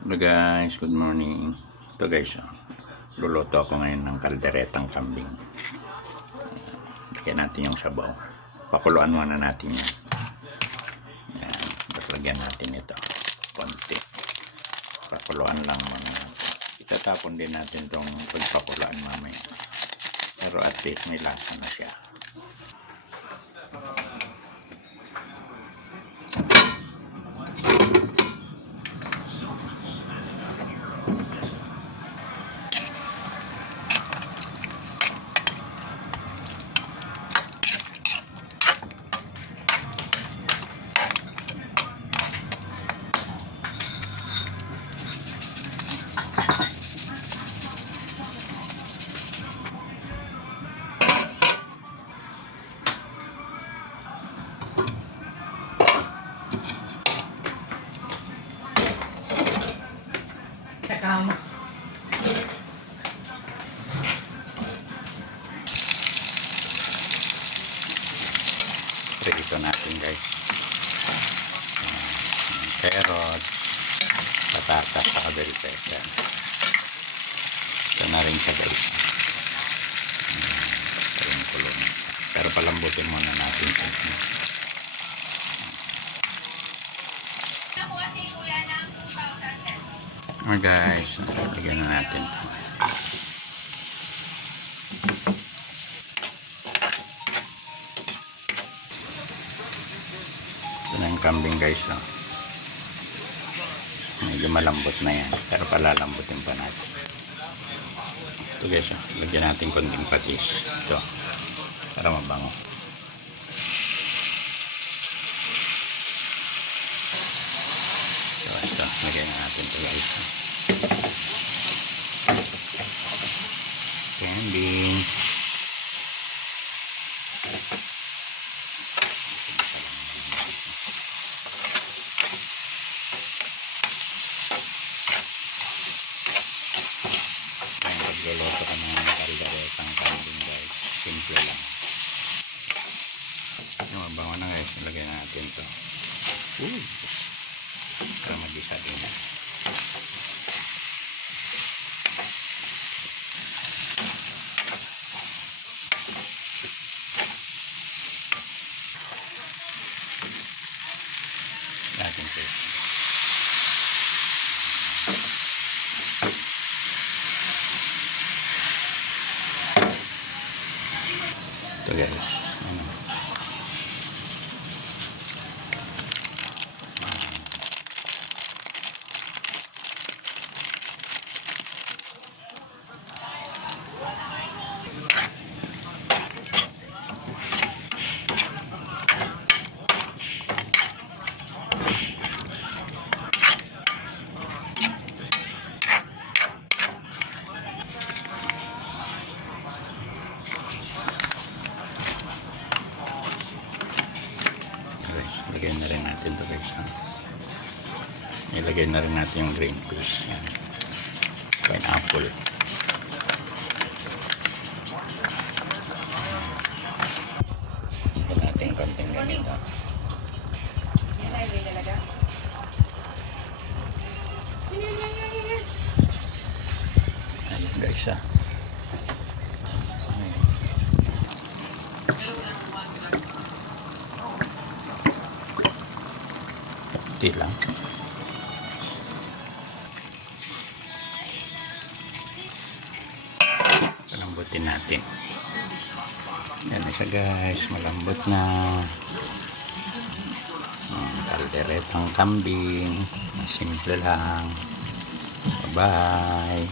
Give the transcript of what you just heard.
Hello guys, good morning. Ito guys, luluto ako ngayon ng kalderetang kambing. Lagyan natin yung sabaw. Pakuluan muna natin yan. Yan. Tapos lagyan natin ito. Konti. Pakuluan lang muna natin. Itatapon din natin itong pagpakuluan mamaya. Pero at least may lasa na siya. Kama. Prito natin guys. Carrot, patatas, saka bell pepper. Ito na rin siya guys. Ito yung kulong. Pero palambutin muna natin ito. Guys, lagyan na natin. Ito na yung kambing guys. No? Medyo malambot na yan. Pero palalambutin pa natin. Ito guys, lagyan natin konting patis. Ito. Para mabango. Ito, lagyan na natin ito guys. Kambing. Magluluto ka ng kalderetang kambing guys. Simple lang. Yung mabango na guys, lagyan na natin ito. Para mag-isa din yan. Natin ito. Ito guys. Ilagay na rin natin ito guys. Ilagay na rin natin yung green peas. Yan. Pineapple. Ito natin konting ganito. Ayan guys . Hindi lang. Palambutin natin. Yan na siya guys. Malambot na. Kalderetang kambing. Simple lang. Bye bye.